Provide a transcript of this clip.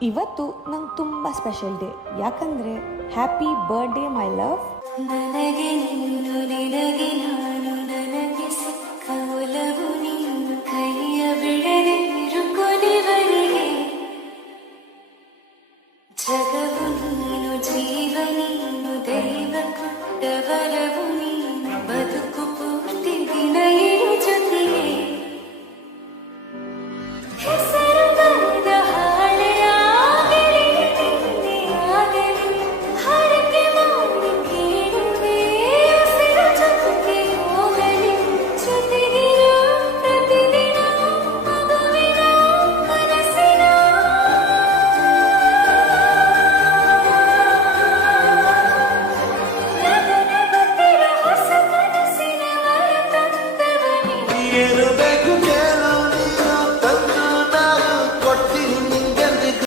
ಇವತ್ತು ನಂಗೆ ತುಂಬ ಸ್ಪೆಷಲ್ ಡೇ, ಯಾಕಂದರೆ ಹ್ಯಾಪಿ ಬರ್ಡೇ ಮೈ ಲವ್. ನನಗೆ ನೀನು ನಿನಗೆ ನಾನು ನನಗೆ ಸಿಕ್ಕ ಒಲವು ನೀನು ಕೈಯ ಬಿಡದಿರು ಕೊನೆವರೆಗೆ ಜಗವು ನೀನು ಜೀವ ನೀನು ದೈವ ಕೊಟ್ಟ ವರವು ನೀನು ಬದುಕು